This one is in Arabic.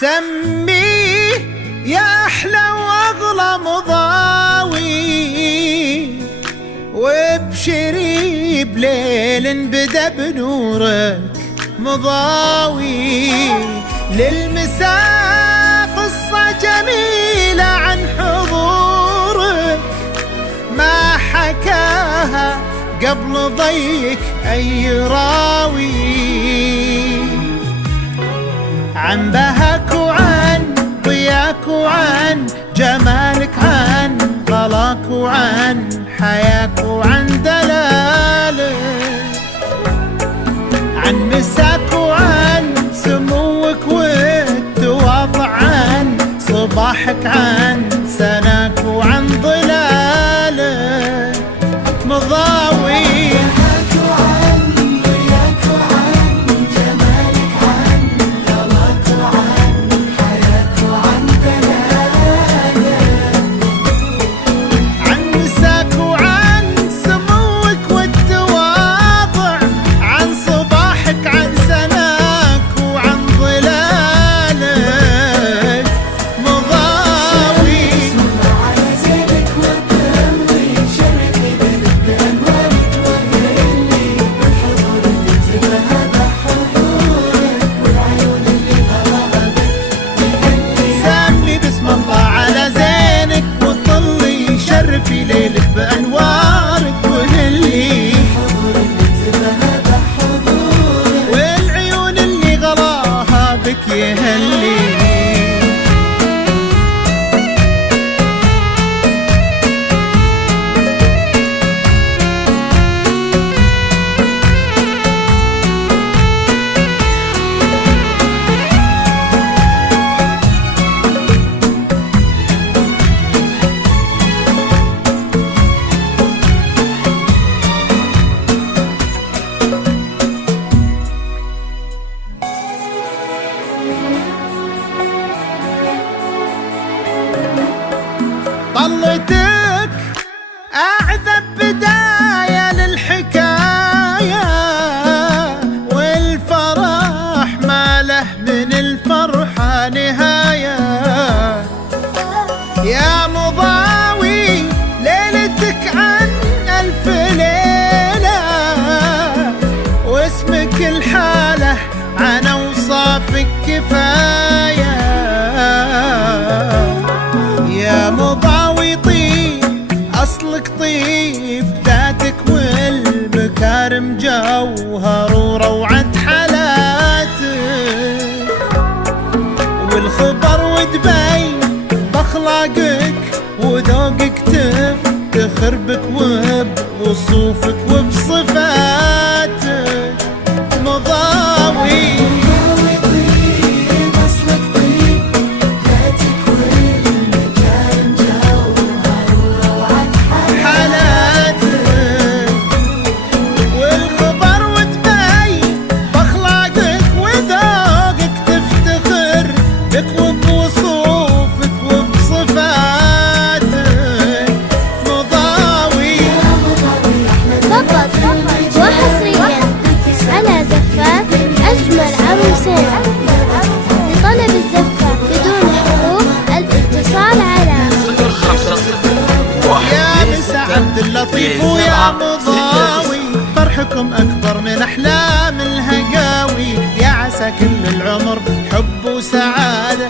سميه يا أحلى وأغلى مضاوي، وابشري بليل بدا بنورك مضاوي. للمساء قصة جميلة عن حضورك ما حكاها قبل ضيك أي راوي، عن بهاك وعن ضياك وعن جمالك، عن غلاك وعن حياك وعن دلالك، عن مساك وعن سموك والتواضع، عن صباحك عن سناك وعن ظلالك مضاوي. في ليلك بأنوارك وهلي والعيون اللي غلاها بك يهلي. طلتك أعذب بداية للحكاية، والفرح ما له من الفرحة نهاية. يا مضاوي ليلتك عن ألف ليلة، واسمك الحالة عن أوصافك كفاية. يا مضاوي طيب أصلك طيب، ذاتك والمكارم جوهر وروعة حالاتك، والخبر ودبي بأخلاقك وذوقك تفتخر بك وبوصوفك وبصفاتك مضاوي. لطلب الزفة بدون حقوق الاتصال على يا مسا عبد اللطيف ويا مضاوي، فرحكم أكبر من أحلام الهقاوي. يا عسى كل العمر حب وسعادة